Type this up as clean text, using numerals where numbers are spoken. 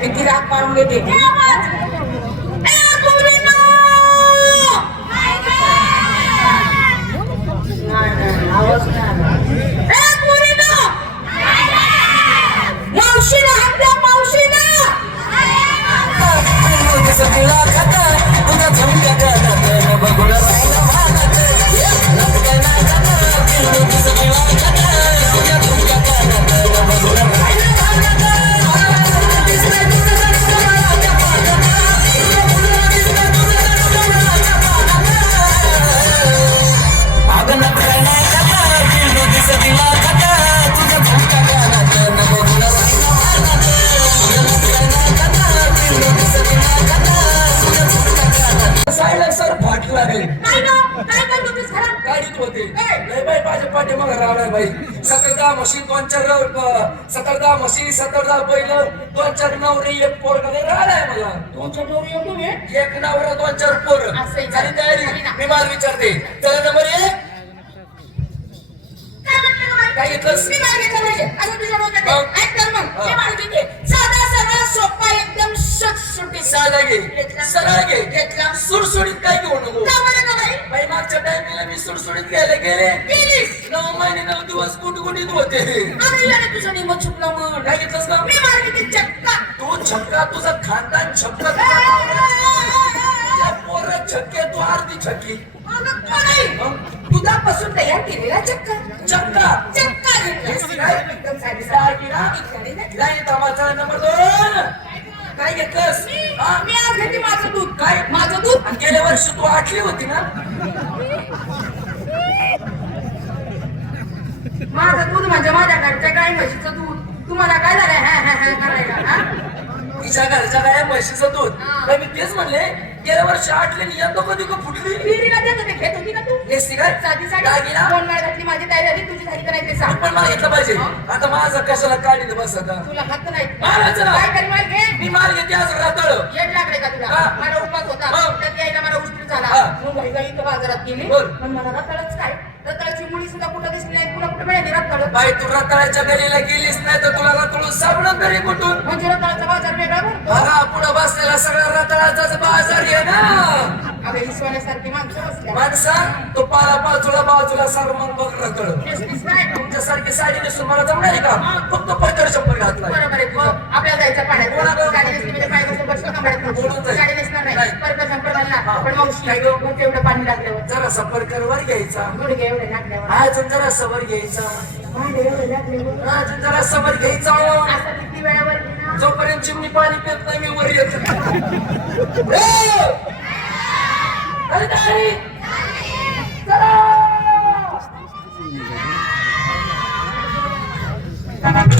किती राग मारून घेते आवाज मावशीला आपल्या मावशीला सतरदा म्हशी दोन चार बैल दोन चार नवरे एक पोर राहिलाय मला दोन चार नवरे एक नवरा दोन चार पोर झाली तयारी मी माल विचारते चला नंबर एक काय घेतलंस साधा सरळ सोपा एकदम सुटसुटीत साधा घे सरळ घे घेतला सुरसुडीत काय घेऊ नको बाई मागच्या टाइमला मी सुरसुडीत घ्यायला गेले 9 महिने 9 दिवस गुटगुटीत होते तुझा निम चुकला मग काय घेतलंस ना मी मागितली चक्का तू छक्का तुझा खानदान छक्का पोर छक्के तू अर्धी छक्की दुधापासून तयार केलेला चक्का चक्का चक्का एकदम साधी नंबर 2 काय घेतलंस मी आज घेते माझं दूध काय माझं दूध गेल्या वर्षी तू 8ली होती ना माझं दूध म्हणजे माझ्या घरच्या गाय म्हशीचं दूध तुम्हाला काय झालंय करायला तिच्या घरच्या गाय म्हशीचं दूध मी तेच म्हणले गेल्या वर्षी 8ली यंदा कधी का फुटली विहिरीला देत होती घेत होती ना तू एसटी काय साधी दोन वेळा घातली माझी तयारी झाली तुझी झाली का नाही ते सांग पण मला घेतलं पाहिजे आता माझं कशाला काढीत बस आता तुला हात नाही काय करी माल घे मी माल घेते आज रातळ येत लागले का तुला मला उपास होता त्यात यायला मला उशीर झाला मग घरी इथं बाजारात गेली पण मला रातळच काय रताळाची मुळी सुद्धा कुठं दिसली नाही तुला कुठं मिळाली रताळ बाई तू रताळाच्या गलीला गेलीस नाही तर तुला रताळू सापडत तरी कुठून म्हणजे रताळाचा बाजार वेगळा भरतो पुढं बसलेला सगळा रताळाचाच बाजार आहे ना अगं ईश्वरासारखी माणसं बसल्या माणसा तो बाजूला सारमन बघ रताळ तुमच्यासारखी साडी नेसून मला जमणार आहे का फक्त पटकर चप्पल घातला बरोबर आहे आपल्याला जायचं पाण्यात गाडी नेसली म्हणजे पाय कसं बसलं कमळात गाडी नेसणार नाही परत चप्पल घालणार पण मावशी तेवढं पाणी लागल्यावर जरा सफर करवर घ्यायचा गुडघे एवढे लागल्यावर अजून जरा सवर घ्यायचा अजून जरा सवर घ्यायचा असं किती वेळावर जोपर्यंत चिमणी पाणी पित नाही मी वर येत चला